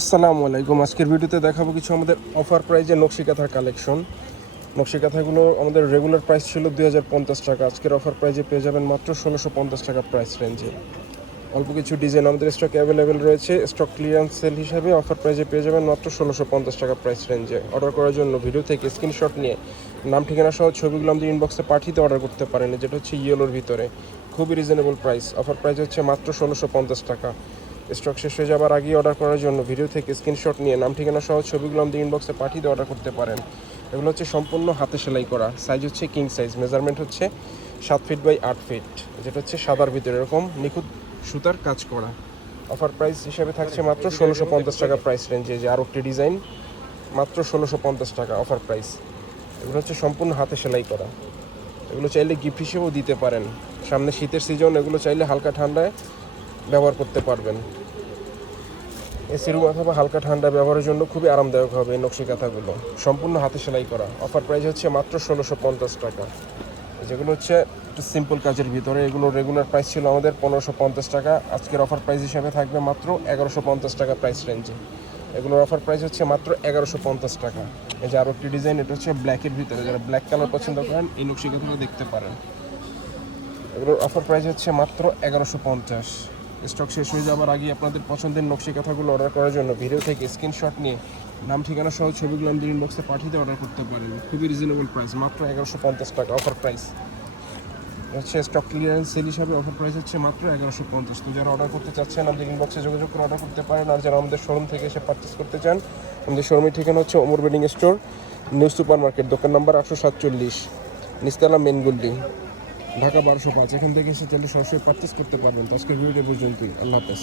আসসালামু আলাইকুম। আজকের ভিডিওতে দেখাবো কিছু আমাদের অফার প্রাইজে নকশি কাঁথার কালেকশন। নকশি কাঁথাগুলো আমাদের রেগুলার প্রাইস ছিল 2050 টাকা, আজকের অফার প্রাইজে পেয়ে যাবেন মাত্র 1650 টাকা প্রাইস রেঞ্জে। অল্প কিছু ডিজাইন আমাদের স্টক অ্যাভেলেবেল রয়েছে, স্টক ক্লিয়ারেন্স সেল হিসাবে অফার প্রাইজে পেয়ে যাবেন মাত্র 1650 টাকা প্রাইস রেঞ্জে। অর্ডার করার জন্য ভিডিও থেকে স্ক্রিনশট নিয়ে নাম ঠিকানা সহ ছবিগুলো আমাদের ইনবক্সে পাঠিয়ে অর্ডার করতে পারেন, যেটা হচ্ছে ইয়েলোর ভিতরে। খুবই রিজনেবল প্রাইস, অফার প্রাইস হচ্ছে মাত্র 1650 টাকা। স্টক শেষ হয়ে যাবার আগেই অর্ডার করার জন্য ভিডিও থেকে স্ক্রিনশট নিয়ে নাম ঠিকানা সহ ছবিগুলো আমাদের ইনবক্সে পাঠিয়ে অর্ডার করতে পারেন। এগুলো হচ্ছে সম্পূর্ণ হাতে সেলাই করা, সাইজ হচ্ছে কিং সাইজ, মেজারমেন্ট হচ্ছে 7 ফিট বাই 8 ফিট, যেটা হচ্ছে সাদার ভিতরে এরকম নিখুঁত সুতার কাজ করা। অফার প্রাইস হিসাবে থাকছে মাত্র 1650 টাকা প্রাইস রেঞ্জে। যে আরও একটি ডিজাইন, মাত্র 1650 টাকা অফার প্রাইস। এগুলো হচ্ছে সম্পূর্ণ হাতে সেলাই করা। এগুলো চাইলে গিফট হিসেবেও দিতে পারেন, সামনে শীতের সিজন, এগুলো চাইলে হালকা ঠান্ডায় ব্যবহার করতে পারবেন। এসি রুম অথবা হালকা ঠান্ডা ব্যবহারের জন্য খুবই আরামদায়ক হবে এই নকশি কাঁথাগুলো, সম্পূর্ণ হাতে সেলাই করা। অফার প্রাইস হচ্ছে মাত্র 1650 টাকা। যেগুলো হচ্ছে একটু সিম্পল কাজের ভিতরে, এগুলো রেগুলার প্রাইস ছিল আমাদের 1550 টাকা, আজকের অফার প্রাইস হিসাবে থাকবে মাত্র 1150 টাকা প্রাইস রেঞ্জে। এগুলোর অফার প্রাইস হচ্ছে মাত্র 1150 টাকা। এই যে আরও একটি ডিজাইন, এটা হচ্ছে ব্ল্যাকের ভিতরে, যারা ব্ল্যাক কালার পছন্দ করেন এই নকশি কাঁথাগুলো দেখতে পারেন। এগুলোর অফার প্রাইস হচ্ছে মাত্র 1150। স্টক শেষ হয়ে যাবার আগে আপনাদের পছন্দের নকশি কাঁথাগুলো অর্ডার করার জন্য ভিডিও থেকে স্ক্রিনশট নিয়ে নাম ঠিকানা সহ ছবিগুলো আমাদের ইনবক্সে পাঠিয়ে অর্ডার করতে পারেন। খুবই রিজনেবল প্রাইস, মাত্র 1150 টাকা অফার প্রাইস। হচ্ছে স্টক ক্লিয়ারেন্স সেল হিসাবে অফার প্রাইস হচ্ছে মাত্র 1150। তো যারা অর্ডার করতে চাচ্ছেন আমাদের ইনবক্সে যোগাযোগ করে অর্ডার করতে পারেন। আর যারা আমাদের শোরুম থেকে এসে পারচেস করতে চান, আমাদের শোরুমের ঠিকানা হচ্ছে Omar bedding store, new super market, দোকান নাম্বার 847, নিস্তালা মেন গল্লি, ঢাকা 1205। এখান থেকে এসে চাইলে সরাসরি পারচেস করতে পারবেন। তো আজকের ভিডিও পর্যন্তই, আল্লাহ হাফেজ।